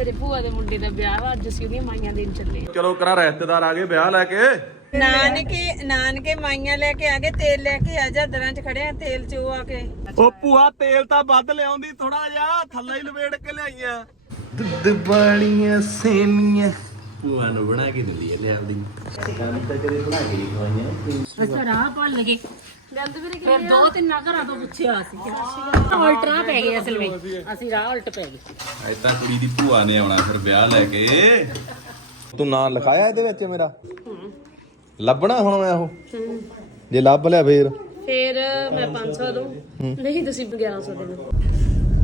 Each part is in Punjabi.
ਮੇਰੇ ਭੂਆ ਦੇ ਮੁੰਡੇ ਦਾ ਵਿਆਹ ਵਾ ਅੱਜ ਅਸੀਂ ਉਹਦੀਆਂ ਮਾਈਆਂ ਦੇਣ ਚੱਲੇ ਆ ਚਲੋ ਕਰਾ ਰਿਸ਼ਤੇਦਾਰ ਆ ਗਏ ਵਿਆਹ ਲੈ ਕੇ। ਨਾਨਕੇ ਨਾਨਕੇ ਮਾਈਆਂ ਲੈ ਕੇ ਆ ਗਏ ਤੇਲ ਲੈ ਕੇ ਆ ਜਾ ਦਰਾਂ 'ਚ ਖੜੇ ਆ ਤੇਲ 'ਚ ਆ ਕੇ। ਉਹ ਭੂਆ ਤੇਲ ਤਾਂ ਵੱਧ ਲਿਆਉਂਦੀ ਥੋੜਾ ਜਿਹਾ ਥੱਲੇ ਹੀ ਲਵੇੜ ਕੇ ਲਿਆਈਆਂ। ਦੁੱਧ ਵਾਲੀਆਂ ਸੇਮੀਆਂ। ਭੂਆ ਨੂੰ ਬਣਾ ਕੇ ਦਿੰਦੀ ਐ ਲਿਆਉਂਦੀ। ਅੱਛਾ ਰਾਹ ਭੁੱਲ ਗਏ। ਫਿਰ ਦੋ ਤਿੰਨ ਘਰਾਂ ਤੋਂ ਪੁੱਛਿਆ ਸੀ। ਉਲਟ ਰਾਹ ਪੈ ਗਏ ਅਸਲ ਵਿੱਚ। ਅਸੀਂ ਰਾਹ ਉਲਟ ਪੈ ਗਏ। ਐਦਾਂ ਕੁੜੀ ਦੀ ਭੂਆ ਨੇ ਆਉਣਾ ਫਿਰ ਵਿਆਹ ਲੈ ਕੇ। ਤੂੰ ਨਾਂ ਲਿਖਾਇਆ ਇਹਦੇ ਵਿੱਚ ਮੇਰਾ? ਲੱਭਣਾ ਹੁਣ ਮੈਂ ਉਹ? ਜੇ ਲੱਭ ਲਿਆ ਫੇਰ? ਫਿਰ ਮੈਂ 500 ਦੂੰ ਨਹੀਂ ਤੁਸੀਂ 1100 ਦੇ ਦਿਓ।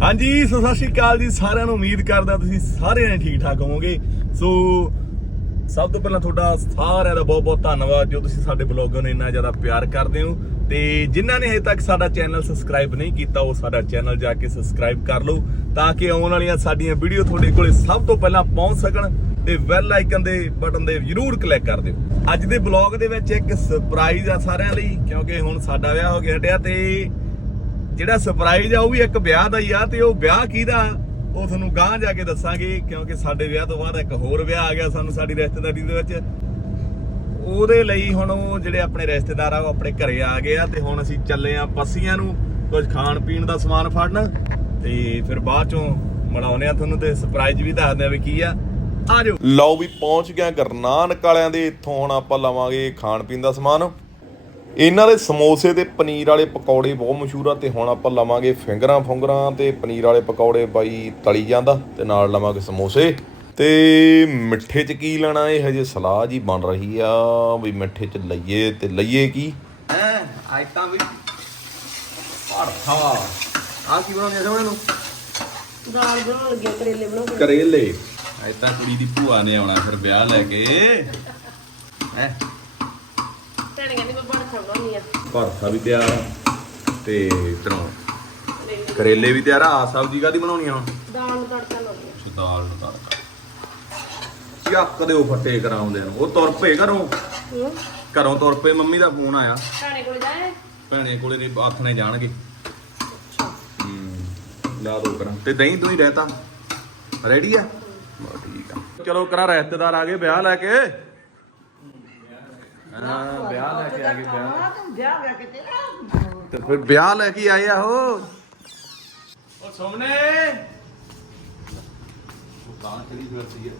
ਹਾਂਜੀ ਸੋ ਸਤਿ ਸ਼੍ਰੀ ਅਕਾਲ ਜੀ ਸਾਰਿਆਂ ਨੂੰ। ਉਮੀਦ ਕਰਦਾ ਤੁਸੀਂ ਸਾਰੇ ਜਣੇ ਠੀਕ ਠਾਕ ਹੋਵੋਗੇ। ਸੋ ਸਭ ਤੋਂ ਪਹਿਲਾਂ ਤੁਹਾਡਾ ਸਾਰਿਆਂ ਦਾ ਬਹੁਤ ਬਹੁਤ ਧੰਨਵਾਦ ਜੋ ਤੁਸੀਂ ਸਾਡੇ ਬਲੌਗਾਂ ਨੂੰ ਇੰਨਾ ਜ਼ਿਆਦਾ ਪਿਆਰ ਕਰਦੇ ਹੋ। ਤੇ ਜਿਨ੍ਹਾਂ ਨੇ ਹਜੇ ਤੱਕ ਸਾਡਾ ਚੈਨਲ ਸਬਸਕ੍ਰਾਈਬ ਨਹੀਂ ਕੀਤਾ, ਉਹ ਸਾਡਾ ਚੈਨਲ ਜਾ ਕੇ ਸਬਸਕ੍ਰਾਈਬ ਕਰ ਲਓ, ਤਾਂ ਕਿ ਆਉਣ ਵਾਲੀਆਂ ਸਾਡੀਆਂ ਵੀਡੀਓ ਤੁਹਾਡੇ ਕੋਲੇ ਸਭ ਤੋਂ ਪਹਿਲਾਂ ਪਹੁੰਚ ਸਕਣ ਤੇ ਬੈਲ ਆਈਕਨ ਦੇ ਬਟਨ ਦੇ ਜਰੂਰ ਕਲਿੱਕ ਕਰ ਦਿਓ। ਅੱਜ ਦੇ ਬਲੌਗ ਦੇ ਵਿੱਚ ਇੱਕ ਸਰਪ੍ਰਾਈਜ਼ ਆ ਸਾਰਿਆਂ ਲਈ, ਕਿਉਂਕਿ ਹੁਣ ਸਾਡਾ ਵਿਆਹ ਹੋ ਗਿਆ ਹਟਿਆ ਤੇ ਜਿਹੜਾ ਸਰਪ੍ਰਾਈਜ਼ ਆ, ਉਹ ਵੀ ਇੱਕ ਵਿਆਹ ਦਾ ਹੀ ਆ ਤੇ ਉਹ ਵਿਆਹ ਕਿਹਦਾ, ਉਹ ਤੁਹਾਨੂੰ ਗਾਂਹ ਜਾ ਕੇ ਦੱਸਾਂਗੇ, ਕਿਉਂਕਿ ਸਾਡੇ ਵਿਆਹ ਤੋਂ ਬਾਅਦ ਇੱਕ ਹੋਰ ਵਿਆਹ ਆ ਗਿਆ ਸਾਨੂੰ ਸਾਡੀ ਰਿਸ਼ਤੇਦਾਰੀ ਦੇ ਵਿੱਚ। ਉਹਦੇ ਲਈ ਹੁਣ ਉਹ ਜਿਹੜੇ ਆਪਣੇ ਰਿਸ਼ਤੇਦਾਰ ਆ, ਉਹ ਆਪਣੇ ਘਰੇ ਆ ਗਏ ਆ ਤੇ ਹੁਣ ਅਸੀਂ ਚੱਲੇ ਆ ਪੱਸੀਆਂ ਨੂੰ ਕੁਝ ਖਾਣ ਪੀਣ ਦਾ ਸਮਾਨ ਫੜਨ ਤੇ ਫਿਰ ਬਾਅਦ ਚੋਂ ਮਿਲਾਉਨੇ ਆ ਤੁਹਾਨੂੰ ਤੇ ਸਰਪ੍ਰਾਈਜ਼ ਵੀ ਦੱਸਦੇ ਆ ਵੀ ਕੀ ਆ। ਆ ਜਾਓ। ਲਓ ਵੀ ਪਹੁੰਚ ਗਿਆ ਗਰਨਾਨਕ ਵਾਲਿਆਂ ਦੇ, ਇੱਥੋਂ ਹੁਣ ਆਪਾਂ ਲਵਾਂਗੇ ਖਾਣ ਪੀਣ ਦਾ ਸਮਾਨ। ਇਹਨਾਂ ਦੇ ਸਮੋਸੇ ਤੇ ਪਨੀਰ ਵਾਲੇ ਪਕੌੜੇ ਬਹੁਤ ਮਸ਼ਹੂਰ ਆ ਤੇ ਹੁਣ ਆਪਾਂ ਲਵਾਂਗੇ ਫਿੰਗਰਾਂ ਫੁੰਗਰਾਂ ਤੇ ਪਨੀਰ ਵਾਲੇ ਪਕੌੜੇ ਬਾਈ ਤਲੀ ਜਾਂਦਾ ਤੇ ਨਾਲ ਲਵਾਂਗੇ ਸਮੋਸੇ। ਤੇ ਮਿੱਠੇ 'ਚ ਕੀ ਲੈਣਾ ਇਹ? ਹਜੇ ਸਲਾਹ ਜੀ ਬਣ ਰਹੀ ਆ ਵੀ ਮਿੱਠੇ 'ਚ ਲਈਏ ਤੇ ਲਈਏ ਕੀ? ਹੈ? ਆਇਤਾਂ ਵੀ ਭਰਥਾ ਆ। ਕੀ ਬਣਾਉਣੀ ਸਮਝ ਨੂੰ ਦਾਲ ਬਣਾਉਣ ਲੱਗੇ ਕਰੇਲੇ ਬਣਾਉਣ ਕਰੇਲੇ। ਆਇਤਾਂ ਕੁੜੀ ਦੀ ਭੂਆ ਨੇ ਆਉਣਾ ਫਿਰ ਵਿਆਹ ਲੈ ਕੇ। ਹੈ? ਭੈਣ ਕਹਿੰਦੀ ਮੈਂ ਭੜਥਾ ਬਣਾਉਣੀ ਆ। ਭਰਥਾ ਵੀ ਤਿਆਰ ਆ ਤੇ ਇਧਰੋਂ ਕਰੇਲੇ ਵੀ ਤਿਆਰ ਆ। ਆਹ ਸਬਜ਼ੀ ਕਾਦੀ ਬਣਾਉਣੀ ਆ ਹੁਣ? ਦਾਲ ਨੂੰ ਤੜਕਾ ਲਾਉਣੀ ਆ। ਦਾਲ ਨੂੰ ਚੱਕ ਦਿਓ ਫੱਟੇ ਕਰਾਉਂਦੇ ਨੂੰ। ਉਹ ਤੁਰ ਪਏ ਘਰੋਂ। ਘਰੋਂ ਤੁਰ ਪਏ ਮੰਮੀ ਦਾ ਫੋਨ ਆਇਆ। ਭੈਣੇ ਕੋਲ ਜਾਏ? ਭੈਣੇ ਕੋਲੇ ਦੇ ਆਥਣੇ ਜਾਣਗੇ। ਹੂੰ ਲਾ ਦੋ ਕਰਾਂ। ਤੇ ਦਹੀਂ ਤੂੰ ਹੀ ਰਹਿਤਾ। ਰੈਡੀ ਆ? ਬਸ ਠੀਕ ਆ। ਚਲੋ ਕਰਾਂ ਰਿਸ਼ਤੇਦਾਰ ਆ ਗਏ ਵਿਆਹ ਲੈ ਕੇ। ਹਾਂ ਵਿਆਹ ਲੈ ਕੇ ਆ ਗਏ ਵਿਆਹ। ਤੂੰ ਵਿਆਹ ਵਿਆਹ ਕਿਤੇ ਤੇ ਫਿਰ ਵਿਆਹ ਲੈ ਕੇ ਆਏ ਆ ਉਹ। ਉਹ ਉਹ ਕਾਂ ਚਲੀ ਫਿਰਦੀ ਹੈ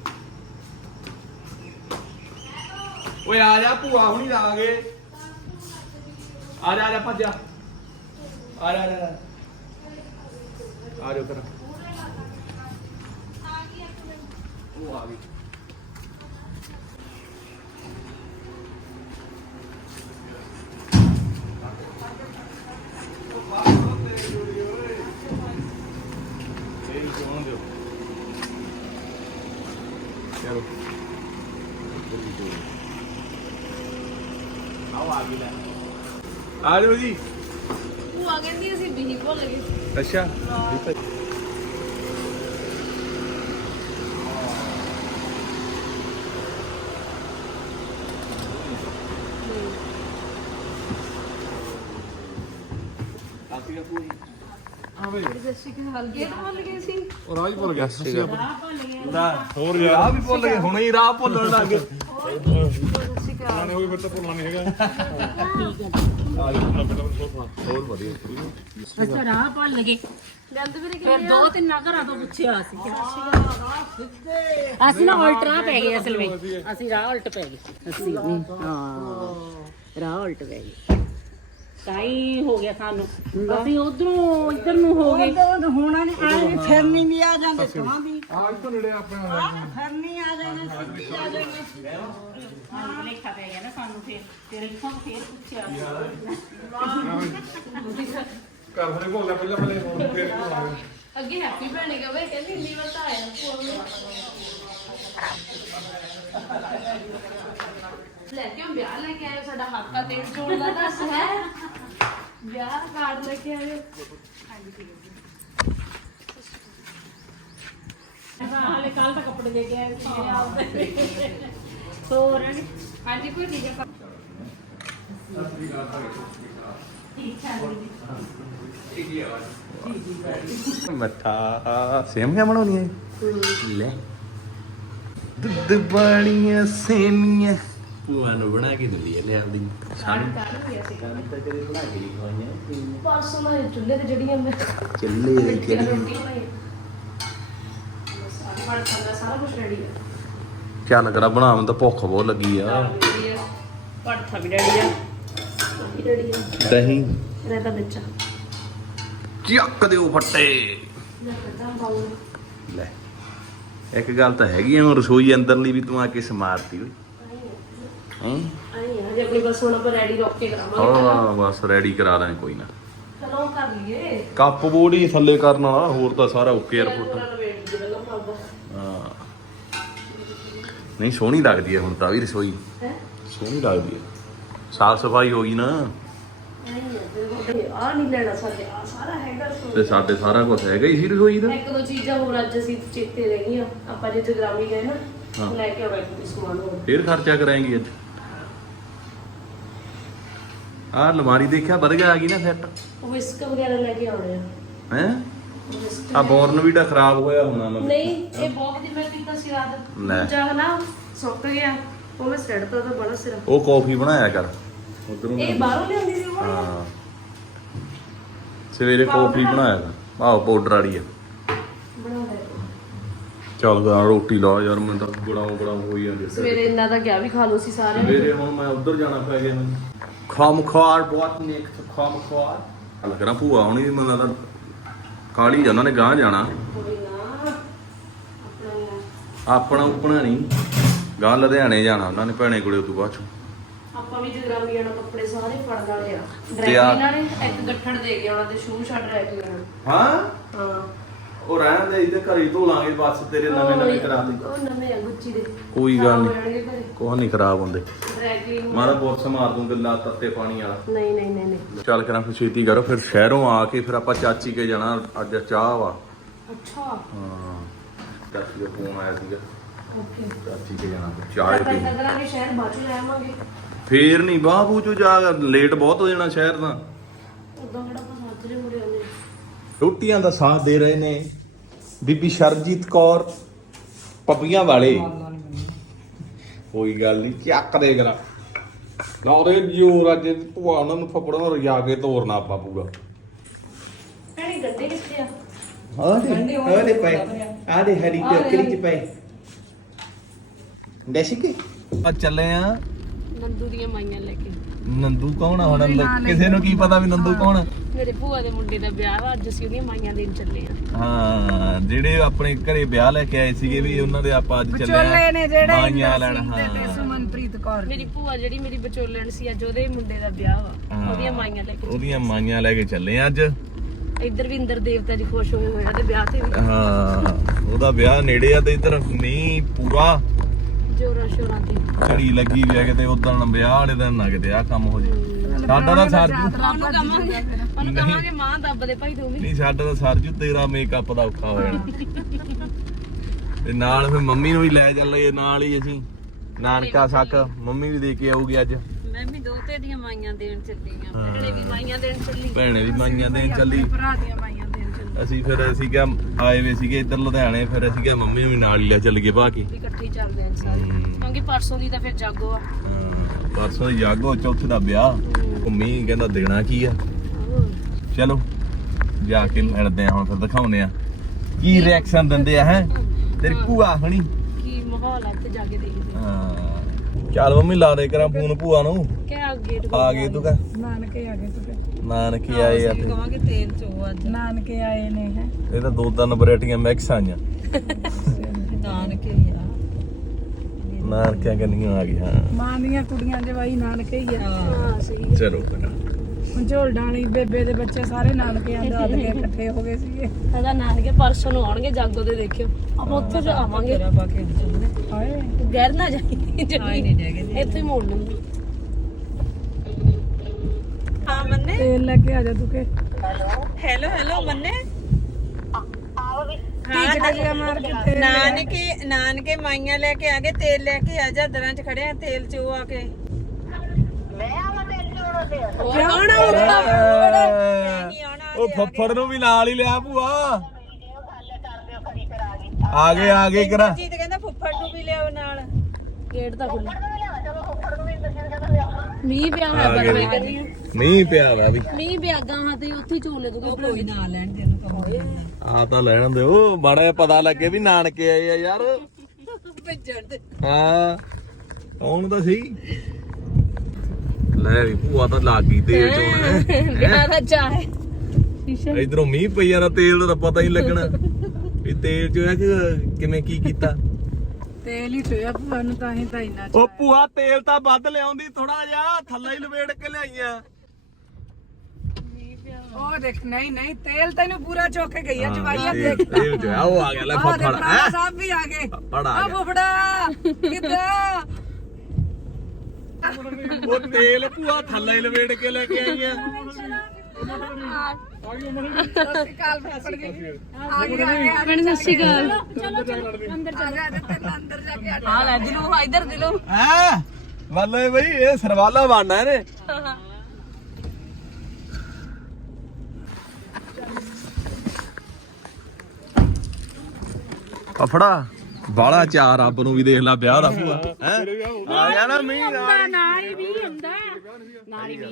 ਓਏ ਆ ਜਾ ਭੂਆ ਹੁਣੀ ਗਏ ਆ ਜਾ ਆ ਜਾ ਭੱਜ ਜਾ। ਆ ਜਾ ਆ ਜਾ ਆ ਜਾ। ਕਰ ਉਹ ਆ ਗਈ ਇਹ ਸੋਹਣ ਦਿਓ ਚਲੋ ਆਓ ਆ ਗਈ ਲੈ ਆ ਜਾਓ ਜੀ। ਉਹ ਆ ਕਹਿੰਦੀ ਅਸੀਂ ਬੀਹੀ ਭੁੱਲ ਗਏ। ਅੱਛਾ। ਇਹ ਤਾਂ ਭੁੱਲ ਗਏ ਸੀ। ਰਾਹ ਭੁੱਲ ਗਿਆ। ਹੋਰ ਰਾਹ ਵੀ ਭੁੱਲ ਗਏ ਹੁਣੇ ਹੀ ਰਾਹ ਭੁੱਲਣ ਲੱਗ ਗਏ। ਹੋਰ ਵਧੀਆ ਅੱਛਾ ਰਾਹ ਭੁੱਲ ਗਏ ਫਿਰ ਦੋ ਤਿੰਨ ਘਰਾਂ ਤੋਂ ਪੁੱਛਿਆ ਸੀ। ਅਸੀਂ ਨਾ ਉਲਟ ਰਾਹ ਪੈ ਗਏ ਅਸਲ ਵਿੱਚ। ਅਸੀਂ ਰਾਹ ਉਲਟ ਪੈ ਗਏ। ਅਸੀਂ ਹਾਂ ਰਾਹ ਉਲਟ ਪੈ ਗਏ। ਤਾਂ ਹੀ ਹੋ ਗਿਆ ਸਾਨੂੰ। ਅਸੀਂ ਉਧਰੋਂ ਇੱਧਰ ਨੂੰ ਹੋ ਗਏ। ਹੋਣਾ ਨਹੀਂ ਆਏ ਫਿਰਨੀ ਵੀ ਆ ਜਾਂਦੇ ਤੁਹਾਂ ਵੀ। ਆ ਇੱਥੋਂ ਨੇੜੇ ਆਪਣੇ ਫਿਰਨੀ ਆ ਜਾਣਾ ਸਿੱਧੀ ਆ ਜਾਣਾ। ਸਾਨੂੰ ਲੇਖਾ ਪੈ ਗਿਆ ਨਾ ਸਾਨੂੰ ਫਿਰ। ਫਿਰ ਇੱਥੋਂ ਫੇਰ ਪੁੱਛਿਆ। ਅੱਗੇ ਹੈਪੀ ਭੈਣੇ ਕਹੇ ਕਹਿੰਦੀ ਇੰਨੀ ਵਾਰ ਤਾਂ ਆਇਆ ਲੈ ਕੇ ਆਓ, ਵਿਆਹ ਲੈ ਕੇ ਆਇਓ ਸਾਡਾ ਹੱਕ ਆ ਤੇਲ ਚੋਣ ਦਾ ਦੱਸ ਹੈ। ਵਿਆਹ ਕਾਰਡ ਲੈ ਕੇ ਆਇਓ। ਹਾਂਜੀ ਠੀਕ ਹੈ ਜੀ ਹਾਂ ਹਾਲੇ ਕੱਲ ਤਾਂ ਕੱਪੜੇ ਦੇ ਕੇ ਆਏ ਸੀ। ਆਪਦੇ ਹੋਰ? ਹਾਂਜੀ ਕੋਈ ਠੀਕ ਹੈ ਮੱਥਾ ਸੇਮੀਆਂ ਬਣਾਉਣੀਆਂ ਲੈ। ਦੁੱਧ ਬਾਣੀਆਂ ਸੇਮੀਆਂ। ਭੂਆ ਨੂੰ ਬਣਾ ਕੇ ਦਿੰਦੀ ਹੈ ਲਿਆਉਂਦੀ ਸਾਨੂੰ ਤਾਂ ਕਦੇ ਬਣਾ ਕੇ ਨਹੀਂ ਖਵਾਈਆਂ। ਪਰਸੋਂ ਮੈਂ ਚੁੱਲ੍ਹੇ ਤੇ ਜਿਹੜੀਆਂ ਮੈਂ ਚੱਲੇ ਮਿੱਠੀਆਂ ਬੜ ਖਾਂਦਾ ਸਾਰਾ ਕੁਝ ਰੈਡੀ ਹੈ ਚੱਲ ਕਰਾ ਬਣਾਉਣ ਤਾਂ ਭੁੱਖ ਬਹੁਤ ਲੱਗੀ ਆ। ਪੜਥਾ ਵੀ ਰੈਡੀ ਹੈ ਉਹ ਵੀ ਰੈਡੀ ਹੈ ਦਹੀਂ। ਰਹਿਤਾ ਵਿੱਚ ਚੱਕ ਦਿਓ ਫੱਟੇ। ਬਾਉ ਲੈ ਇੱਕ ਗੱਲ ਤਾਂ ਹੈਗੀ ਆ ਹੁਣ ਰਸੋਈ ਅੰਦਰਲੀ ਵੀ ਤੂੰ ਆ ਕੇ ਸਮਾਰਤੀ ਓਏ। ਹੈਂ? ਆਈ ਆ ਜੇ ਆਪਣੀ ਬਸ ਹੁਣ ਆਪਾਂ ਰੈਡੀ ਰੋਕ ਕੇ ਕਰਾਵਾਂਗੇ। ਹਾਂ ਬਸ ਰੈਡੀ ਕਰਾ ਦਾਂ ਕੋਈ ਨਾ। ਚਲੋ ਕਰ ਲਈਏ। ਕੱਪ ਹੀ ਥੱਲੇ ਕਰਨ ਵਾਲਾ ਹੋਰ ਤਾਂ ਸਾਰਾ ਓਕੇ 에어 ਨਹੀਂ ਸੋਹਣੀ ਲੱਗਦੀ ਹੈ ਹੁਣ ਤਾਂ ਵੀ ਰਸੋਈ। ਹੈ? ਸੋਹਣੀ ਲੱਗਦੀ ਹੈ। ਸਾਫ਼ ਸਫ਼ਾਈ ਹੋ ਗਈ ਨਾ। ਆ ਨਹੀਂ ਲੈਣਾ ਸਾਡੇ ਆ ਸਾਰਾ ਹੈਗਾ ਸੋ ਤੇ ਸਾਡੇ ਸਾਰਾ ਕੁਝ ਹੈਗਾ ਹੀ ਸੀ ਰਸੋਈ ਦਾ। ਇੱਕ ਦੋ ਚੀਜ਼ਾਂ ਹੋਰ ਅੱਜ ਅਸੀਂ ਚੇਤੇ ਰਹਿ ਗਈਆਂ। ਆਪਾਂ ਜੇ ਜਗਰਾਮੀ ਗਏ ਨਾ। ਲੈ ਕੇ ਆਵਾਂਗੇ ਸਮਾਨ ਹੋਰ। ਫੇਰ ਖਰਚਾ ਕਰਾਂਗੇ ਅੱਜ। ਦੇਖਿਆ ਆ ਗਈ ਨਾ ਸੈੱਟ ਉਹ ਵਿਸਕ ਵਗੈਰਾ ਲੈ ਕੇ ਆਉਣੇ ਆ। ਹੈ? ਉਹ whisk ਆ ਬੋਰਨ ਵੀ ਤਾਂ ਖਰਾਬ ਹੋਇਆ ਹੋਣਾ ਮੈਂ। ਨਹੀਂ ਇਹ ਬਹੁਤ ਦੀ ਮੈਂ ਕੀਤਾ ਸੀ ਰਾਤ। ਲੈ। ਦੂਜਾ ਹਨਾ ਸੁੱਕ ਗਿਆ। ਉਹ ਮੈਂ ਸੜਤਾ ਤਾਂ ਬੜਾ ਸਿਰ ਉਹ ਕੌਫੀ ਬਣਾਇਆ ਕਰ। ਉਧਰੋਂ ਇਹ ਬਾਹਰੋਂ ਲਿਆਂਦੀ ਸੀ ਉਹ? ਹਾਂ। ਸਵੇਰੇ ਕੌਫੀ ਬਣਾਇਆ ਕਰ। ਆਹ ਪਾਊਡਰ ਵਾਲੀ ਆ। ਬਣਾ ਲੈ ਚੱਲ ਗਾ ਰੋਟੀ ਲਾ ਯਾਰ ਮੈਂ ਤਾਂ ਬੜਾ ਬੜਾ ਹੋਈ ਜਾਂਦੇ ਸਵੇਰੇ ਇੰਨਾ ਤਾਂ ਗਿਆ ਵੀ ਖਾ ਲੋ ਸੀ ਸਾਰੇ ਸਵੇਰੇ ਹੁਣ ਮੈਂ ਉੱਧਰ ਜਾਣਾ ਪੈ ਗਿਆ ਮੈਨੂੰ। ਖਾਮਖਾਰ ਬਹੁਤ ਨੇਕ ਖਾਮਖਾਰ। ਹਲ ਕਰਾਂ ਭੂਆ ਹੁਣੀ ਵੀ ਮੈਨੂੰ ਲੱਗਦਾ ਕਾਲੀ ਜਾਂ ਉਹਨਾਂ ਨੇ ਗਾਂ ਜਾਣਾ। ਨਾ ਆਪਣਾ ਉਪਣਾ ਨਹੀਂ ਗਾਂ ਲੁਧਿਆਣੇ ਜਾਣਾ ਉਹਨਾਂ ਨੇ ਭੈਣੇ ਕੋਲੇ ਉਦੋਂ ਬਾਅਦ ਚੋਂ। ਆਪਾਂ ਵੀ ਜਗਰਾਮੀ ਜਾਣਾ ਕੱਪੜੇ ਸਾਰੇ ਫੜਨ ਵਾਲੇ ਆ। ਡਰਾਈਵਰ ਨਾਲ ਇੱਕ ਗੱਠੜ ਦੇ ਕੇ ਆਉਣਾ ਤੇ ਸ਼ੂ ਛੱਡ ਰਹਿ ਕੇ ਹਾਂ? ਹਾਂ। ਉਹ ਰਹਿਣ ਦੇ ਇੱਥੇ ਘਰੇ ਧੋ ਲਾਂਗੇ ਬਸ ਤੇਰੇ ਨਵੇਂ ਨਵੇਂ ਕਰਾ ਦੇ। ਉਹ ਨਵੇਂ ਆ ਗੁੱਚੀ ਦੇ। ਕੋਈ ਗੱਲ ਨਹੀਂ ਕੋਹ ਨਹੀਂ ਖਰਾਬ ਹੁੰਦੇ। ਮਾਰਾ ਬੁਰਸ ਮਾਰ ਦੂੰ ਗੱਲਾਂ ਤੱਤੇ ਪਾਣੀ ਵਾਲਾ। ਨਹੀਂ ਨਹੀਂ ਨਹੀਂ ਨਹੀਂ। ਚੱਲ ਕਰਾਂ ਫਿਰ ਛੇਤੀ ਕਰੋ ਫਿਰ ਸ਼ਹਿਰੋਂ ਆ ਕੇ ਫਿਰ ਆਪਾਂ ਚਾਚੀ ਕੇ ਜਾਣਾ ਅੱਜ ਚਾਹ ਵਾ। ਅੱਛਾ। ਹਾਂ ਚਾਚੀ ਦਾ ਫੋਨ ਆਇਆ ਸੀਗਾ। ਓਕੇ। ਚਾਚੀ ਕੇ ਜਾਣਾ ਫਿਰ ਚਾਹ ਆਪਾਂ ਪੀ ਇਦਾਂ ਕਰਾਂਗੇ ਸ਼ਹਿਰ ਬਾਅਦ ਚ ਲੈ ਆਵਾਂਗੇ ਫੇਰ ਨਹੀਂ ਬਾਹੂ ਚੋ ਜਾ ਲੇਟ ਬਹੁਤ ਹੋ ਜਾਣਾ ਸ਼ਹਿਰ ਦਾ ਉਦੋਂ ਕਿਹੜਾ ਆਪਾਂ ਸਾਥ ਜੇ ਮੁੜੇ ਆਉਂਦੇ ਰੋਟੀਆਂ ਦਾ ਸਾਥ ਦੇ ਰਹੇ ਨੇ। ਬੀਬੀ ਸ਼ਰਜੀਤ ਕੌਰ ਪੱਪੀਆਂ ਵਾਲੇ। ਕੋਈ ਗੱਲ ਨਹੀਂ ਚੱਕ ਦੇ ਗਲਾ ਲਾਉਦੇ ਜੋਰ ਅੱਜ ਭੂਆ ਉਹਨਾਂ ਨੂੰ ਫੱਪੜੋਂ ਰਜਾ ਕੇ ਤੋਰਨਾ ਆਪਾਂ ਪੂਰਾ। ਭੈਣੇ ਗੱਡੇ ਕਿੱਥੇ ਆ? ਆਦੇ ਆਦੇ ਪਏ ਆਦੇ ਹਰੀ ਟੋਕਰੀ ਚ ਪਏ ਦੇਸ਼ੀ ਆ ਚੱਲੇ ਆ। ਨੰਦੂ ਦੀਆਂ ਮਾਈਆਂ ਲੈ ਕੇ। ਨੰਦੂ ਕੌਣ ਆ ਹੁਣ ਕਿਸੇ ਨੂੰ ਕੀ ਪਤਾ ਵੀ ਨੰਦੂ ਕੌਣ ਆ? ਮੇਰੇ ਭੂਆ ਦੇ ਮੁੰਡੇ ਦਾ ਵਿਆਹ ਵਾ ਅੱਜ ਅਸੀਂ ਉਹਦੀਆਂ ਮਾਈਆਂ ਦੇਣ ਚੱਲੇ ਆ। ਹਾਂ ਜਿਹੜੇ ਆਪਣੇ ਘਰੇ ਵਿਆਹ ਲੈ ਕੇ ਆਏ ਸੀਗੇ ਵੀ ਉਹਨਾਂ ਦੇ ਆਪਾਂ ਅੱਜ ਚੱਲੇ ਵਿਚੋਲੇ ਨੇ ਜਿਹੜੇ ਮਾਈਆਂ ਲੈਣ ਤੇ ਹਾਂ। ਸੁਮਨਪ੍ਰੀਤ ਕੌਰ ਮੇਰੀ ਭੂਆ ਜਿਹੜੀ ਮੇਰੀ ਵਿਚੋਲਣ ਸੀ ਅੱਜ ਉਹਦੇ ਮੁੰਡੇ ਦਾ ਵਿਆਹ ਵਾ। ਹਾਂ। ਉਹਦੀਆਂ ਮਾਈਆਂ ਲੈ ਕੇ ਉਹਦੀਆਂ ਮਾਈਆਂ ਲੈ ਕੇ ਚੱਲੇ ਆ ਅੱਜ। ਇੱਧਰ ਵੀ ਇੰਦਰ ਦੇਵਤਾ ਜੀ ਖੁਸ਼ ਹੋਏ ਹੋਏ ਆ ਤੇ ਵਿਆਹ ਤੇ ਵੀ। ਹਾਂ ਉਹਦਾ ਵਿਆਹ ਨੇੜੇ ਆ ਤੇ ਇੱਧਰ ਮੀਂਹ ਪੂਰਾ। ਜੋਰਾਂ ਸ਼ੋਰਾਂ ਤੇ। ਝੜੀ ਲੱਗੀ ਵੀ ਆ ਕਿਤੇ ਉਦੋਂ ਵਿਆਹ ਵਾਲੇ ਦਿਨ ਨਾ ਕਿਤੇ ਆ ਕੰਮ ਹੋ ਜੇ। ਸਾਡਾ ਤਾਂ ਸਰਜੂ ਉਹਨੂੰ ਕਹਾਂਗੇ ਉਹਨੂੰ ਕਹਾਂਗੇ ਮਾਂ ਦੱਬ ਦੇ ਭਾਈ ਤੂੰ ਵੀ। ਨਹੀਂ ਸਾਡਾ ਤਾਂ ਸਰਜੂ ਤੇਰਾ ਮੇਕਅਪ ਦਾ ਔਖਾ ਹੋ ਜਾਣਾ। ਤੇ ਨਾਲ ਫਿਰ ਮੰਮੀ ਨੂੰ ਵੀ ਲੈ ਚੱਲੇ ਨਾਲ ਹੀ ਅਸੀਂ। ਨਾਨਕਾ ਸੱਕ ਮੰਮੀ ਵੀ ਦੇ ਕੇ ਆਊਗੀ ਅੱਜ। ਮੈਂ ਵੀ ਦੋਤੇ ਦੀਆਂ ਮਾਈਆਂ ਦੇਣ ਚੱਲੀ ਆ। ਭੈਣੇ ਵੀ ਮਾਈਆਂ ਦੇਣ ਚੱਲੀ। ਭੈਣੇ ਵੀ ਮਾਈਆਂ ਦੇਣ ਚੱਲੀ। ਭਰਾ ਦੀਆਂ ਮਾਈਆਂ ਦੇਣ ਚੱਲੇ। ਅਸੀਂ ਫਿਰ ਅਸੀਂ ਕਿਹਾ ਆਏ ਵੇ ਸੀਗੇ ਇੱਧਰ ਲੁਧਿਆਣੇ ਫਿਰ ਅਸੀਂ ਕਿਹਾ ਮੰਮੀ ਨੂੰ ਵੀ ਨਾਲ ਹੀ ਲੈ ਚੱਲ ਗਏ ਬਾਕੀ ਵੀ ਇਕੱਠੇ ਚੱਲਦੇ ਆ ਸਾਰੇ। ਕਿਉਂਕਿ ਪਰਸੋਂ ਦੀ ਤਾਂ ਫਿਰ ਜਾਗੋ ਆ। ਪਰਸੋਂ ਜਾਗੋ ਚੌਥੇ ਦਾ ਵਿਆਹ। ਮੰਮੀ ਕਹਿੰਦਾ ਦੇਣਾ ਕੀ ਆ? ਚਲੋ ਜਾ ਕੇ ਮਿਲਦੇ ਆ ਹੁਣ ਫਿਰ ਦਿਖਾਉਨੇ ਆ ਕੀ ਰਿਐਕਸ਼ਨ ਦਿੰਦੇ ਆ ਹੈ? ਤੇਰੀ ਭੂਆ ਹਣੀ? ਕੀ ਮਾਹੌਲ ਆ ਇੱਥੇ ਜਾ ਕੇ ਦੇਖਦੇ ਹਾਂ। ਚੱਲ ਮੰਮੀ ਲਾ ਦੇ ਕਰਾਂ ਫੋਨ ਭੂਆ ਨੂੰ। ਕਿ ਆ ਗੇਟ ਆ ਗਏ ਤੂੰ ਕਹ। ਨਾਨਕੇ ਆ ਗਏ ਤੁਕੇ ਨਾਨਕੇ ਆਏ ਆ ਤੇ। ਕਹਾਂਗੇ ਤੇਲ ਚੋ ਅੱਜ। ਨਾਨਕੇ ਆਏ ਨੇ ਹੈ। ਇਹ ਤਾਂ ਦੋ ਤਿੰਨ ਵੈਰਾਈਟੀਆਂ ਮਿਕਸ ਆਈਆਂ। ਨਾਨਕੇ ਆ। ਨਾਨਕਿਆਂ ਕੰਨੀਆਂ ਆ ਹਾਂ ਮਾਂ ਦੀਆਂ ਕੁੜੀਆਂ ਜਵਾਈ ਨਾਨਕੇ ਹੀ ਆ। ਹਾਂ ਸਹੀ। ਚਲੋ ਫਿਰ। ਝੋਲਡਾਂ ਵਾਲੀ ਬੇਬੇ ਦੇ ਬੱਚੇ ਸਾਰੇ ਨਾਨਕੇ ਆਂਦੇ ਆਦ ਕੇ ਇਕੱਠੇ ਹੋ ਗਏ ਸੀਗੇ। ਇਹਦਾ ਨਾਨਕੇ ਪਰਸੋਂ ਨੂੰ ਆਉਣਗੇ ਜਾਗੋ ਦੇ ਦੇਖਿਓ। ਆਪਾਂ ਉੱਥੇ ਜਾ ਆਵਾਂਗੇ। ਹਾਏ ਗੈਰ ਨਾ ਜਾਈ। ਇੱਥੇ ਹੀ ਮੋੜ ਲੂੰਗੀ ਹਾਂ ਮੰਨੇ। ਤੇਲ ਲੈ ਕੇ ਆ ਜਾ ਤੁਕੇ ਹੈਲੋ ਹੈਲੋ ਮੰਨੇ ਟੀਚੜਾ ਜਿਹਾ ਮਾਰ ਕੇ ਤੇਲ ਲੈ ਆ। ਨਾਨਕੇ ਨਾਨਕੇ ਮਾਈਆਂ ਲੈ ਕੇ ਆ ਗਏ ਤੇਲ ਲੈ ਕੇ ਆ ਜਾ ਦਰਾਂ 'ਚ ਖੜੇ ਆ ਤੇਲ ਚੋ ਆ ਕੇ। ਕੌਣ ਉਹ ਫੱਫੜ ਨੂੰ ਵੀ ਨਾਲ ਹੀ ਲਿਆ ਭੂਆ। ਆ ਗਏ ਆ ਗਏ ਕਰਾ। ਜੀਤ ਕਹਿੰਦਾ ਫੁੱਫੜ ਨੂੰ ਵੀ ਲਿਆਓ ਨਾਲ। ਗੇਟ ਤਾਂ ਖੁੱਲ੍ਹਾ। ਮੀਂਹ ਪਿਆ ਹੋਇਆ ਬਰਵੇ ਕਰੀ ਨਹੀਂ ਪਿਆ ਵਾ ਵੀ। ਮੀਂਹ ਪਿਆ ਗਾਹਾਂ ਤੇ ਉੱਥੇ ਝੋਲੇ ਤੋਂ ਕੋਈ ਨਾ ਲੈਣ ਦੇ ਉਹਨੂੰ ਕਹੋ ਆ ਤਾਂ ਲੈਣ ਦਿਓ ਮਾੜਾ ਜਿਹਾ ਪਤਾ ਲੱਗੇ ਵੀ ਨਾਨਕੇ ਆਏ ਆ ਯਾਰ। ਭੇਜਣ ਦੇ ਹਾਂ ਕੌਣ ਤਾਂ ਸਹੀ। ਲੈ ਵੀ ਭੂਆ ਤਾਂ ਲੱਗ ਗਈ ਤੇਲ ਚੋਣ ਵਿਆਹ ਦਾ ਚਾਹ ਹੈ। ਇਧਰੋਂ ਮੀਂਹ ਪਈ ਜਾਂਦਾ ਤੇਲ ਦਾ ਪਤਾ ਹੀ ਨੀ ਲੱਗਣਾ। ਵੀ ਤੇਲ ਚ ਹੈ ਕਿ ਕਿਵੇਂ ਕੀ ਕੀਤਾ? ਤੇਲ ਹੀ ਚੋਇਆ ਭੂਆ ਨੂੰ ਤਾਂ ਹੀ ਤਾਂ ਇੰਨਾ ਉਹ ਭੂਆ ਤੇਲ ਤਾਂ ਵੱਧ ਲਿਆਉਂਦੀ ਥੋੜਾ ਜਿਹਾ ਥੱਲੇ ਹੀ ਲਵੇੜ ਕੇ ਲਿਆਈਆਂ ਉਹ ਦੇਖ ਨਹੀਂ ਨਹੀਂ ਤੇਲ ਤੈਨੂੰ ਪੂਰਾ ਚੁੱਕ ਕੇ ਗਈ ਆ ਚਵਾਈਆ ਤੇਲ ਦੇਖ। ਤੇਲ ਚ ਆ ਉਹ ਆ ਗਿਆ ਲੈ ਆਹ ਫੜ ਦੇਖ ਫੜ ਰਾਣਾ ਹੈਂ? ਸਾਹਿਬ ਵੀ ਆ ਗਏ। ਫੜ ਆ ਆ ਗਿਆ। ਫੁੱਫੜਾ ਕਿੱਦਾਂ? ਉਹ ਤੇਲ ਭੂਆ ਥੱਲੇ ਹੀ ਲਵੇੜ ਕੇ ਲੈ ਕੇ ਆਈਆਂ ਕਾਲ ਫੜ ਗਈ ਆ ਗਈ ਆ ਗਈ ਭੈਣ ਸਤਿ ਸ਼੍ਰੀ ਅਕਾਲ। ਅੰਦਰ ਜਾ ਜਾ ਤੈਨੂੰ ਅੰਦਰ ਜਾ ਕੇ ਆ ਆ ਲੈ ਦਿਲੂ ਇਧਰ ਦਿਲੂ ਹਾਂ? ਵੱਲੇ ਬਈ ਇਹ ਸਰਵਾਲਾ ਬਣਨਾ ਇਹਨੇ। ਫਫੜਾ ਬਾਲਾ ਚਾਰ ਰੱਬ ਨੂੰ ਵੀ ਦੇਖ ਲੈ ਵਿਆਹ ਦਾ ਭੂਆ। ਹੈ? ਆ ਗਿਆ ਨਾ ਮੀਂਹ ਨਾਲ ਨਾਲ ਹੀ ਵੀ ਹੁੰਦਾ। ਨਾਲ ਹੀ ਵੀ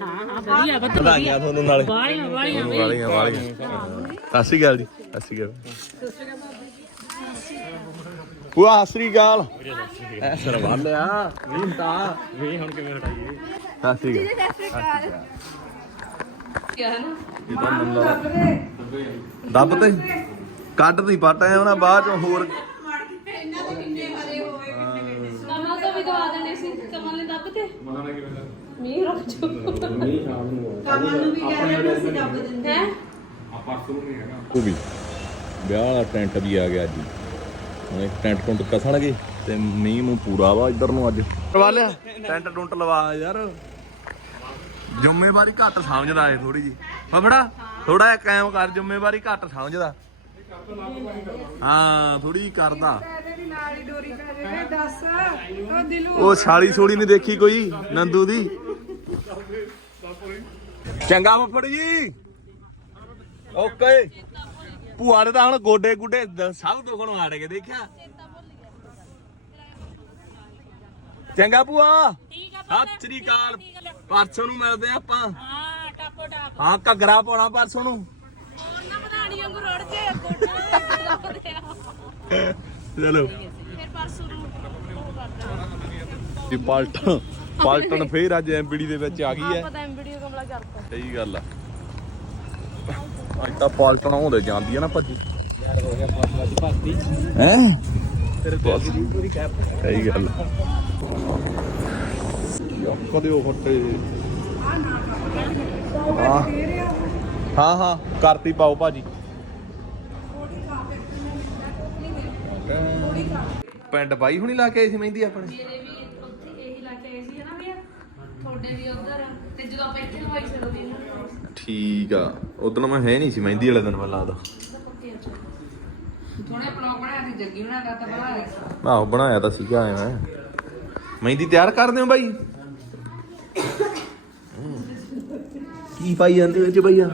ਹਾਂ ਹਾਂ ਵਧੀਆ ਵਧੀਆ। ਵਧਾਈਆਂ ਤੁਹਾਨੂੰ ਨਾਲੇ। ਵਾਲੀਆਂ ਵਾਲੀਆਂ ਵਾਲੀਆਂ ਵਾਲੀਆਂ। ਸਤਿ ਸ਼੍ਰੀ ਅਕਾਲ ਜੀ ਸਤਿ ਸ਼੍ਰੀ ਅਕਾਲ। ਭੂਆ ਸਤਿ ਸ਼੍ਰੀ ਅਕਾਲ। ਐ ਸਰਵਾਲਿਆ ਨਹੀਂ ਤਾਂ। ਵੀ ਹੁਣ ਕਿਵੇਂ ਹਟਾਈਏ? ਸਤਿ ਸ਼੍ਰੀ ਅਕਾਲ। ਕਿਆ ਨਾ ਇਹਦਾ ਨੰਬਰ ਦੱਬ ਤੇ। ਕੱਢ ਦੀ ਪੱਟ ਆਇਆ ਉਹਨਾਂ ਬਾਅਦ ਚ ਹੋਰ ਕਮਲ ਤੋਂ ਵੀ ਦਵਾ ਦੇਣੇ ਸੀ ਕਮਲ ਨੇ ਦੱਬ ਤੇ। ਮੀਂਹ ਰੁਕ ਜੋ। ਹੈ। ਉਹ ਵੀ ਵਿਆਹ ਵਾਲਾ ਟੈਂਟ ਵੀ ਆ ਗਿਆ ਜੀ ਹੁਣ ਇੱਕ ਟੈਂਟ ਟੁੰਟ ਕਸਣਗੇ ਤੇ ਮੀਂਹ ਨੂੰ ਪੂਰਾ ਵਾ ਇੱਧਰ ਨੂੰ ਅੱਜ। ਕਰਵਾ ਲਿਆ। ਟੈਂਟ ਟੁੰਟ ਲਵਾ ਯਾਰ। ਜ਼ਿੰਮੇਵਾਰੀ ਘੱਟ ਸਮਝਦਾ ਏ ਥੋੜੀ ਜੀ ਫਫੜਾ ਥੋੜਾ ਜਿਹਾ ਕਾਇਮ ਕਰ ਜ਼ਿੰਮੇਵਾਰੀ ਘੱਟ ਸਮਝਦਾ। ਹਾਂ ਥੋੜੀ ਕਰਦਾ। ਤੇਰੇ ਵੀ ਨਾਲ ਹੀ ਡੋਰੀ ਪੈ ਜਾਵੇ ਦੱਸ। ਉਹ ਦਿਲੂ ਉਹ ਛਾਲੀ ਛੋੜੀ ਨਹੀਂ ਦੇਖੀ ਕੋਈ ਨੰਦੂ ਦੀ। ਚੰਗਾ ਫੱਫੜ ਜੀ। ਓਕੇ। ਭੂਆ ਦੇ ਤਾਂ ਹੁਣ ਗੋਡੇ ਗੁੱਡੇ ਦ- ਸਭ ਤੋਂ ਕੋਲੋਂ ਆੜ ਕੇ ਦੇਖਿਆ। ਚੰਗਾ ਭੂਆ। ਸਤਿ ਸ੍ਰੀ ਅਕਾਲ। ਪਰਸੋਂ ਨੂੰ ਮਿਲਦੇ ਆ ਆਪਾਂ। ਹਾਂ ਟਾਪੋ ਟਾਪ ਹਾਂ ਘੱਗਰਾ ਪਾਉਣਾ ਪਰਸੋਂ ਨੂੰ ਵਧਾਣੀ ਵਾਂਗੂ ਰੜ ਜੇ ਗੋਡਾ ਦੇ ਆ ਚਲੋ। ਫਿਰ ਪਰਸੋਂ ਨੂੰ ਉਹ ਕਰਦਾ। ਜੀ ਪਲਟਣ ਪਲਟਣ ਫੇਰ ਅੱਜ ਐਮਬੀਡੀ ਦੇ ਵਿੱਚ ਆ ਗਈ ਹੈ। ਕਮਲਾ ਕਰਤਾ ਸਹੀ ਗੱਲ ਆ। ਅੱਜ ਤਾਂ ਪਲਟਣ ਆਉਂਦੇ ਜਾਂਦੀ ਆ ਨਾ ਭੱਜੀ। ਹੈ? ਸਹੀ ਗੱਲ ਕਦੇ ਉਹ ਫੱਟੇ ਹਾਂ। ਹਾਂ ਹਾਂ ਕਰਤੀ ਪਾਓ ਭਾਜੀ। ਪਿੰਡ ਬਾਈ ਹੁਣੀ ਲਾ ਕੇ ਆਈ ਸੀ ਮਹਿੰਦੀ ਆਪਣੇ? ਮੇਰੇ ਵੀ ਉੱਥੇ ਇਹੀ ਲਾ ਕੇ ਆਏ ਸੀ ਨਾ ਵੀ ਤੁਹਾਡੇ ਵੀ ਉਧਰ ਤੇ ਜਦੋਂ ਆਪਾਂ ਇੱਥੇ ਲਵਾਈ ਸੀ ਉਦੋਂ ਵੀ ਇਹਨਾਂ ਨੇ ਲਾਈ ਸੀ। ਠੀਕ ਆ। ਉਦੋਂ ਮੈਂ ਹੈ ਨਹੀਂ ਸੀ ਮਹਿੰਦੀ ਵਾਲੇ ਦਿਨ ਮੈਨੂੰ ਲੱਗਦਾ। ਥੋੜੇ ਬਲੌਗ ਬਣਾਇਆ ਸੀ ਜੱਗੀ ਉਹਨਾਂ ਦਾ ਤਾਂ ਬਣਾ ਲਿਆ ਆਹੋ ਬਣਾਇਆ ਤਾਂ ਸੀਗਾ ਐ ਮੈਂ। ਮਹਿੰਦੀ ਤਿਆਰ ਕਰਦੇ ਹੋ ਬਾਈ? ਕੀ ਪਾਈ ਜਾਂਦੇ ਵਿੱਚ ਭਈਆ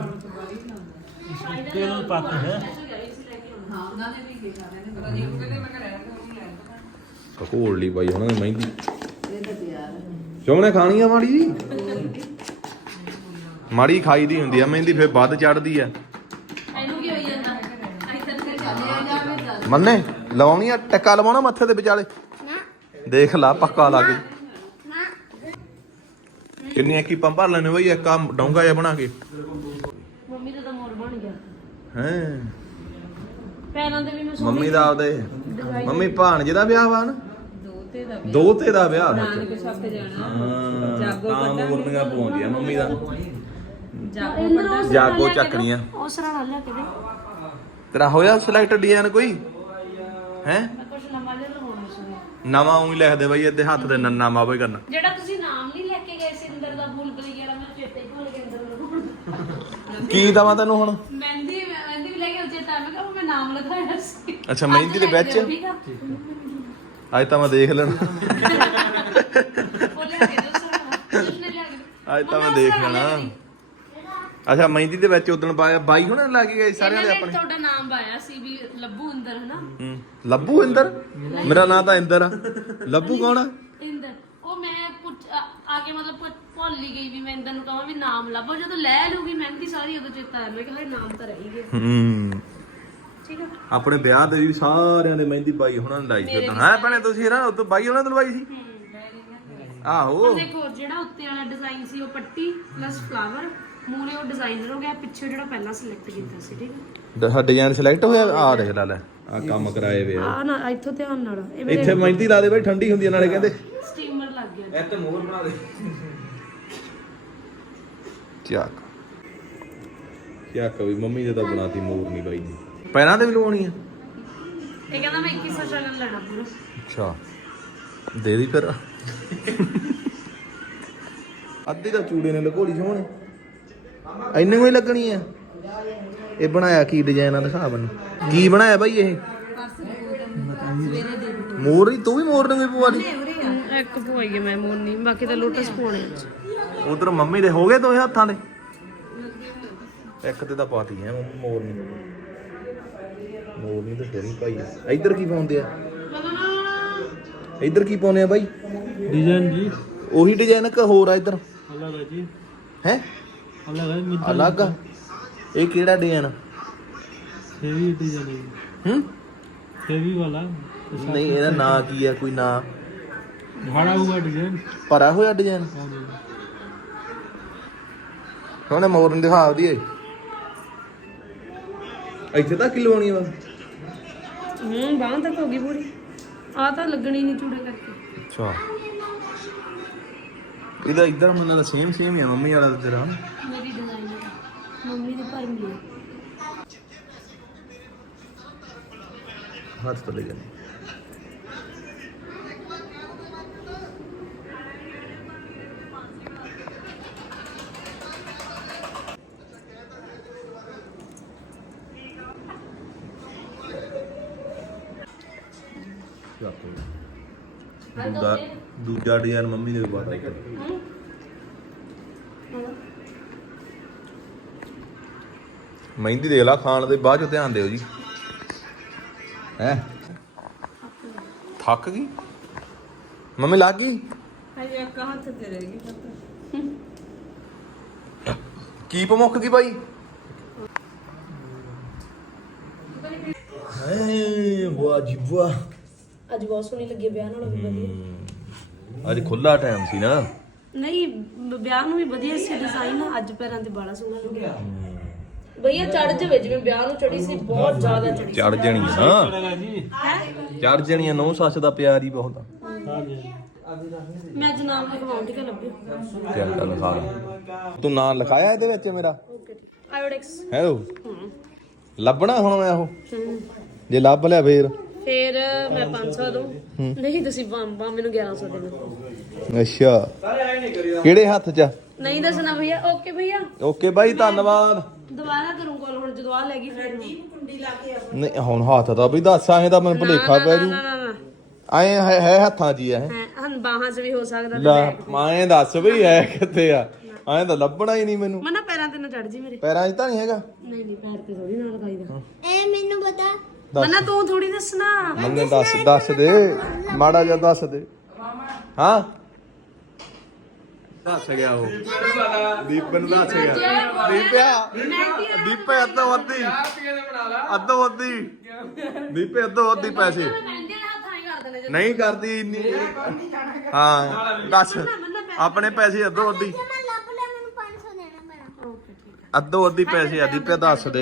ਕੋਲ ਲਈ ਬਾਈ ਉਹਨਾਂ ਨੇ ਮਹਿੰਦੀ ਚੋਣੇ ਖਾਣੀ ਆ ਮਾੜੀ ਜੀ? ਮਾੜੀ ਖਾਈ ਦੀ ਹੁੰਦੀ ਆ ਮਹਿੰਦੀ ਫਿਰ ਵੱਧ ਚੜਦੀ ਆ। ਇਹਨੂੰ ਕੀ ਹੋਈ ਜਾਂਦਾ? ਮੰਨੇ ਲਵਾਉਣੀ ਆ ਟੱਕਾ ਲਵਾਉਣਾ ਮੱਥੇ ਦੇ ਵਿਚਾਲੇ? ਦੇਖ ਲਾ ਪੱਕਾ ਲੱਗ ਕਿੰਨੀਆਂ ਕੀਪਾਂ ਭਰ ਲੈਣੇ ਬਈ ਇੱਕ ਆ ਡੋਂਗਾ ਜਿਹਾ ਬਣਾ ਕੇ। ਮੰਮੀ ਦਾ ਤਾਂ ਮੋਰ ਬਣ ਗਿਆ। ਹੈ। ਪੈਰਾਂ ਦੇ ਵੀ ਮੈਂ ਮੰਮੀ ਦਾ ਆਪਦੇ ਮੰਮੀ ਭਾਣਜੇ ਦਾ ਵਿਆਹ ਵਾ ਨਾ। ਦੋਤੇ ਦਾ ਦੋਤੇ ਦਾ ਵਿਆਹ ਨਾਨਕ ਜਾਣਾ। ਹਾਂ ਜਾਗੋ ਤਾਂ ਮੁਰਨੀਆਂ ਮੰਮੀ ਦਾ। ਜਾਗੋ ਕੱਢਾ ਜਾਗੋ ਚੱਕਣੀਆਂ। ਉਹ ਸਰਾਣਾ ਲਿਆ ਕੇ ਦੇ। ਤੇਰਾ ਹੋਇਆ ਸਿਲੈਕਟ ਡਿਜ਼ਾਈਨ ਕੋਈ? ਹੈ? ਕੁਝ ਸੀ। ਨਵਾਂ ਉਹੀ ਲਿਖ ਦੇ ਬਈ ਇਹਦੇ ਹੱਥ ਦੇ ਨੰਨਾ ਮਾਵੇ ਕਰਨਾ। ਜਿਹੜਾ ਤੁਸੀਂ ਨਾਮ ਨਹੀਂ ਲੈ ਕੇ ਗਏ ਸੀ ਅੰਦਰ ਦਾ ਭੁੱਲ ਗਈ ਵਾਲਾ ਮੈਂ ਚੇਤੇ ਹੀ ਭੁੱਲ ਗਿਆ ਅੰਦਰ ਕੀ ਦਵਾਂ ਤੈਨੂੰ ਹੁਣ? ਮਹਿੰਦੀ ਮਹਿੰਦੀ ਵੀ ਲੈ ਕੇ ਚੇਤਾ ਮੈਂ ਕਿਹਾ ਮੈਂ ਨਾਮ ਲਿਖਾਇਆ ਸੀ। ਅੱਛਾ ਮਹਿੰਦੀ ਦੇ ਵਿੱਚ? ਅੱਜ ਤਾਂ ਮੈਂ ਦੇਖ ਲੈਣਾ। ਕੇ ਉਸਨੇ ਲਿਆ ਕੇ ਅੱਜ ਤਾਂ ਮੈਂ ਦੇਖ ਲੈਣਾ। ਅੱਛਾ ਮਹਿੰਦੀ ਦੇ ਵਿੱਚ ਉਦਣ ਪਾਇਆ ਬਾਈ ਹੁਣ ਲਾ ਕੇ ਗਏ ਸਾਰਿਆਂ ਦੇ ਆਪਣੇ? ਤੁਹਾਡਾ ਨਾਮ ਪਾਇਆ ਸੀ ਵੀ ਲੱਭੂ ਅੰਦਰ ਹਨਾ? ਹੂੰ। ਲੱਭੂ ਇੰਦਰ? ਮੇਰਾ ਨਾਂ ਤਾਂ ਇੰਦਰ ਆ। ਲੱਭੂ ਕੌਣ ਆ? ਇੰਦਰ। ਉਹ ਮੈਂ ਪੁੱਛ ਆ ਆ ਕੇ ਮਤਲਬ ਭੁੱਲ ਹੀ ਗਈ ਵੀ ਮੈਂ ਇੰਦਰ ਨੂੰ ਕਹਾਂ ਵੀ ਨਾਮ ਲੱਭੋ। ਜਦੋਂ ਲੈ ਲੂਗੀ ਮਹਿੰਦੀ ਸਾਰੀ ਉਦੋਂ ਚੇਤਾ ਆਇਆ ਮੈਂ ਕਿਹਾ ਨਾਮ ਤਾਂ ਰਹਿ ਗਿਆ। ਹੂੰ। ਠੀਕ ਆ। ਆਪਣੇ ਵਿਆਹ ਤੇ ਵੀ ਸਾਰਿਆਂ ਦੇ ਮਹਿੰਦੀ ਬਾਈ ਹੁਣਾਂ ਨੇ ਲਾਈ ਸੀ ਉਦੋਂ ਹੈ ਭੈਣੇ ਤੁਸੀਂ ਨਾ ਉਦੋਂ ਬਾਈ ਹੁਣਾਂ ਨੇ ਲਵਾਈ ਸੀ? ਆਹੋ। ਦੇਖੋ ਜਿਹੜਾ ਉੱਤੇ ਵਾਲਾ ਡਿਜ਼ਾਈਨ ਸੀ ਉਹ ਪੱਟੀ ਪਲੱਸ ਫਲਾਵਰ ਮੂਰੇ ਉਹ ਡਿਜ਼ਾਈਨਰ ਹੋ ਗਿਆ ਪਿੱਛੇ ਜਿਹੜਾ ਪਹਿਲਾਂ ਸਿਲੈਕਟ ਕੀਤਾ ਸੀ ਠੀਕ ਸਾਡਾ ਡਿਜ਼ਾਈਨ ਸਿਲੈਕਟ ਹੋਇਆ? ਆ ਦੇਖ। ਲੈ ਲੈ ਆ ਕੰਮ ਕਰਾਏ ਵੇ ਆ। ਨਾ ਇੱਥੋਂ ਧਿਆਨ ਨਾਲ। ਇੱਥੇ ਮਹਿੰਦੀ ਲਾ ਦੇ ਬਈ ਠੰਡੀ ਹੁੰਦੀ ਨਾਲੇ ਕਹਿੰਦੇ। ਸਟੀਮਰ ਲੱਗ ਗਿਆ। ਇੱਥੇ ਮੋਹਰ ਬਣਾ ਦੇ। ਚੱਕ ਚੱਕ ਵੀ ਮੰਮੀ ਦੇ ਤਾਂ ਬਣਾਤੀ ਮੋਰ ਨਹੀਂ ਬਾਈ ਨੇ ਪੈਰਾਂ ਤੇ ਵੀ ਲਵਾਉਣੀ ਆ? ਇਹ ਕਹਿੰਦਾ ਮੈਂ 2100 ਸ਼ਗਨ ਲੈਣਾ ਪੂਰਾ। ਅੱਛਾ। ਦੇ ਦੀ ਫਿਰ। ਅੱਧੀ ਤਾਂ ਚੂੜੇ ਨੇ ਲਕੋਲੀ ਸੋਹਣੇ। ਇੰਨੇ ਕੋਈ ਲੱਗਣੀ ਆ? ਇਹ ਬਣਾਇਆ ਕੀ ਡਿਜ਼ਾਈਨ ਆ ਦਿਖਾ ਮੈਨੂੰ। ਕੀ ਬਣਾਇਆ ਬਾਈ ਇਹ? ਮੋਰ ਤੂੰ ਵੀ ਮੋਰ ਨੂੰ ਵੀ ਪਵਾ ਲਈ? ਇੱਕ ਪਵਾਈਏ ਮੈਂ ਮੋਰਨੀ ਬਾਕੀ ਤਾਂ ਲੋਟਸ ਪਾਉਣੇ ਆ। ਉਧਰ ਮੰਮੀ ਦੇ ਹੋ ਗਏ ਦੋਵੇਂ ਹੱਥਾਂ ਦੇ? ਇੱਕ ਤੇ ਤਾਂ ਪਾਤੀ ਹੈ ਮੋਰ ਨਹੀਂ ਇੱਧਰ ਕੀ ਪਾਉਂਦੇ ਆ? ਇੱਧਰ ਕੀ ਪਾਉਂਦੇ ਆ ਬਾਈ? ਡਿਜ਼ਾਈਨ ਜੀ। ਉਹੀ ਡਿਜ਼ਾਈਨ ਕਿ ਹੋਰ ਆ ਇੱਧਰ? ਅਲੱਗ ਹੈ? ਇਹ ਕਿਹੜਾ ਡਿਜ਼ਾਈਨ ਹੈਵੀ ਡਿਜ਼ਾਈਨ ਹੈ ਹੂੰ? ਹੈਵੀ ਵਾਲਾ। ਨਹੀਂ ਇਹਦਾ ਨਾਂ ਕੀ ਆ? ਕੋਈ ਨਾਂ? ਭਰਾ ਹੋਇਆ ਡਿਜ਼ਾਈਨ ਭਰਾ ਹੋਇਆ ਡਿਜ਼ਾਈਨ ਹੁਣ ਮੋਰਨ ਦਿਖਾ ਆਉਦੀ ਇੱਥੇ ਤਾਂ ਕਿਲੋ ਆਉਣੀ ਵਾ ਹੂੰ ਬਾਹਾਂ ਤੱਕ ਹੋ ਗਈ ਪੂਰੀ। ਆ ਤਾਂ ਲੱਗਣੀ ਨਹੀਂ ਚੂੜੇ ਕਰਕੇ। ਅੱਛਾ। ਇਹਦਾ ਇੱਧਰ ਮੈਨੂੰ ਸੇਮ ਸੇਮ ਹੀ ਆ ਮੰਮੀ ਵਾਲਾ ਤੇ ਤੇਰਾ। ਮੇਰੀ ਡਿਜ਼ਾਈਨਰ ਮੰਮੀ ਦੀ ਭਰਮੀ ਆ। ਹੱਥ ਤੋਂ ਲੈ ਦੂਜਾ ਡਿਜ਼ਾਈਨ ਮੰਮੀ ਨੇ ਵੀ ਬਾਤ ਮਹਿੰਦੀ ਦੇਖ ਲਾ ਖਾਣ ਦੇ ਬਾਅਦ ਚ ਧਿਆਨ ਦਿਓ ਜੀ। ਹੈ? ਥੱਕ ਗਈ? ਮੰਮੀ ਲੱਗ ਗਈ? ਹਜੇ ਇੱਕ ਹੱਥ ਤੇ ਰਹਿ ਗਈ ਪਤਾ। ਕੀ ਪਮੁੱਕ ਗਈ ਬਾਈ? ਹੈ ਵਾਹ ਜੀ ਵਾਹ ਅੱਜ ਬਹੁਤ ਸੋਹਣੀ ਲੱਗੀ ਵਿਆਹ ਨਾਲੋਂ ਵੀ ਵਧੀਆ। ਅੱਜ ਖੁੱਲਾ ਟਾਈਮ ਸੀ ਨਾ। ਨਹੀਂ ਵਿਆਹ ਨੂੰ ਵੀ ਵਧੀਆ ਸੀ ਡਿਜ਼ਾਈਨ ਅੱਜ ਪੈਰਾਂ ਤੇ ਬਾਲਾ ਸੋਹਣਾ ਲੱਗਿਆ ਭਈਆ ਚੜ ਜਾਵੇ ਜਿਵੇਂ ਵਿਆਹ ਨੂੰ ਚੜੀ ਸੀ ਬਹੁਤ ਜ਼ਿਆਦਾ ਚੜੀ ਚੜ ਜਣੀ ਨਾ। ਜੀ? ਚੜ ਜਣੀ ਨੌ ਸੱਸ ਦਾ ਪਿਆਰ ਹੀ ਬਹੁਤ ਆ। ਮੈਂ ਅੱਜ ਨਾਮ ਲਿਖਵਾਉਂਦੀ ਕਿ ਲੱਭਿਓ ਪਿਆਰ ਲਿਖਾ ਲਾ। ਤੂੰ ਨਾਂ ਲਿਖਾਇਆ ਇਹਦੇ ਵਿੱਚ ਮੇਰਾ? ਓਕੇ ਠੀਕ। Iodex hello. ਲੱਭਣਾ ਹੁਣ ਮੈਂ ਉਹ। ਜੇ ਲੱਭ ਲਿਆ ਫੇਰ। ਫਿਰ ਮੈਂ 500 ਦੂੰ ਨਹੀਂ ਤੁਸੀਂ ਬੰਬਾ ਮੈਨੂੰ 1100 ਦੇਣਾ ਅੱਛਾ। ਕਿਹੜੇ ਹੱਥ 'ਚ ਨਹੀਂ ਦੱਸਣਾ ਭਈਆ ਓਕੇ ਭਈਆ। ਓਕੇ ਬਾਈ ਧੰਨਵਾਦ। ਦੁਬਾਰਾ ਕਰੂੰ ਕਾਲ ਹੁਣ ਜਦੋਂ ਆ ਲੈ ਗਈ ਫਿਰ। ਨਹੀਂ ਹੁਣ ਹੱਥ ਤਾਂ ਵੀ ਦੱਸ ਆਏ ਤਾਂ ਮੈਨੂੰ ਭੁਲੇਖਾ ਪੈ ਜੂ। ਨਾ ਨਾ ਨਾ। ਆਏ ਹੈ ਹੈ ਹੱਥਾਂ 'ਚ ਹੀ। ਹੈ। ਹਨ ਬਾਹਾਂ 'ਚ ਵੀ ਹੋ ਸਕਦਾ ਲੈ ਮਾਏ ਦੱਸ ਵੀ ਹੈ ਕਿੱਥੇ ਆ? ਐਂ ਤਾਂ ਲੱਭਣਾ ਹੀ ਨਹੀਂ ਮੈਨੂੰ। ਮਨਾ ਪੈਰਾਂ ਤੇ ਨਾ ਚੜ ਜੀ ਮੇਰੇ। ਪੈਰਾਂ 'ਚ ਤਾਂ ਨਹੀਂ ਹੈਗਾ। ਨਹੀਂ ਨਹੀਂ ਪੈਰ ਤੇ ਥੋੜੀ ਨਾ ਲਗਾਈਦਾ ਇਹ ਮੈਨੂੰ ਪਤਾ ਮਨਾ ਤੂੰ ਥੋੜੀ ਦੱਸਣਾ। ਮੰਨੇ ਦੱਸ ਦੱਸ ਦੇ ਮਾੜਾ ਜਿਹਾ ਦੱਸ ਦੇ। ਹਾਂ? ਦੱਸ ਗਿਆ ਉਹ। ਦੀਪਨ ਦੱਸ ਗਿਆ। ਦੀਪਿਆ ਦੀਪੇ ਅੱਧੋ ਅੱਧੀ। ਅੱਧੋ ਅੱਧੀ। ਦੀਪੇ ਅੱਧੋ ਅੱਧੀ ਪੈਸੇ। ਨਹੀਂ ਕਰਦੀ ਇੰਨੀ। ਹਾਂ ਦੱਸ। ਆਪਣੇ ਪੈਸੇ ਅੱਧੋ ਅੱਧੀ। ਮੈਂ ਲੱਭ ਲਿਆ ਮੈਨੂੰ 500 ਦੇਣਾ ਪੈਣਾ। ਅੱਧੋ ਅੱਧੀ ਪੈਸੇ ਆ ਦੀਪੇ ਦੱਸ ਦੇ।